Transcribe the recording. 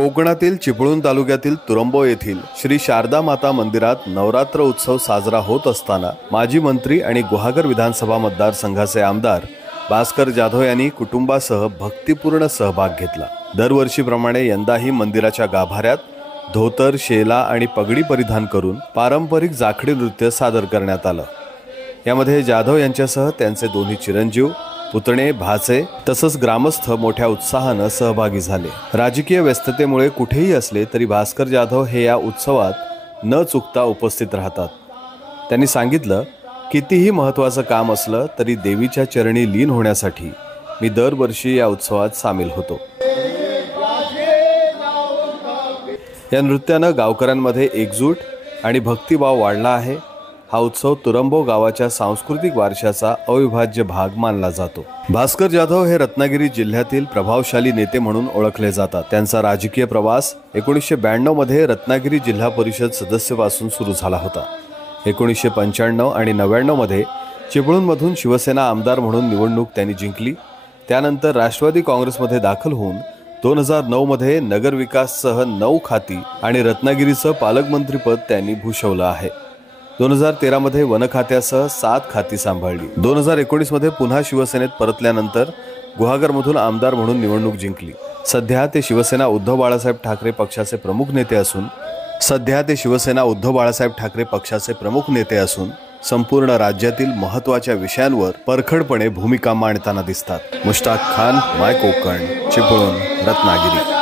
कोकणातील चिपळूण तालुक्यातील तुरंबो येथील श्री शारदा माता मंदिरात नवरात्र उत्सव साजरा होत असताना माजी मंत्री आणि गुहागर विधानसभा मतदारसंघाचे आमदार भास्कर जाधव यांनी कुटुंबासह भक्तिपूर्ण सहभाग घेतला। दरवर्षीप्रमाणे यंदाही मंदिराच्या गाभाऱ्यात धोतर, शेला आणि पगडी परिधान करून पारंपरिक जाखडी नृत्य सादर करण्यात आलं। यामध्ये जाधव यांच्यासह त्यांचे दोन्ही चिरंजीव, पुतणे, भाचे तसंच ग्रामस्थ मोठ्या उत्साहानं सहभागी झाले। राजकीय व्यस्ततेमुळे कुठेही असले तरी भास्कर जाधव हे या उत्सवात न चुकता उपस्थित राहतात। त्यांनी सांगितलं, कितीही महत्त्वाचं काम असलं तरी देवीच्या चरणी लीन होण्यासाठी मी दरवर्षी या उत्सवात सामील होतो। या नृत्यानं गावकऱ्यांमध्ये एकजूट आणि भक्तिभाव वाढला आहे। हा उत्सव तुरंबो गावाच्या सांस्कृतिक वारशाचा अविभाज्य भाग मानला जातो। भास्कर जाधव हे रत्नागिरी जिल्ह्यातील प्रभावशाली नेते म्हणून ओळखले जातात। त्यांचा राजकीय प्रवास 1992 मध्ये रत्नागिरी जिल्हा परिषद सदस्यापासून सुरू झाला होता। 1995 आणि 99 मध्ये चिपळूणमधून शिवसेना आमदार म्हणून निवडणूक त्यांनी जिंकली। त्यानंतर राष्ट्रवादी काँग्रेसमध्ये दाखल होऊन 2009 मध्ये नगरविकाससह 9 खाती आणि रत्नागिरीचं पालकमंत्रीपद त्यांनी भूषवलं आहे। 2013 मध्ये वन खात्यासह 7 खाती सांभाळली। 2019 मध्ये पुन्हा शिवसेनेत परतल्यानंतर गुहागरमधून आमदार म्हणून निवडणूक जिंकली। सध्या ते शिवसेना उद्धव बाळासाहेब ठाकरे पक्षाचे प्रमुख नेते असून संपूर्ण राज्यातील महत्त्वाच्या विषयांवर परखडपणे भूमिका मांडताना दिसतात। मुश्ताक खान, माय कोकण, चिपळूण, रत्नागिरी।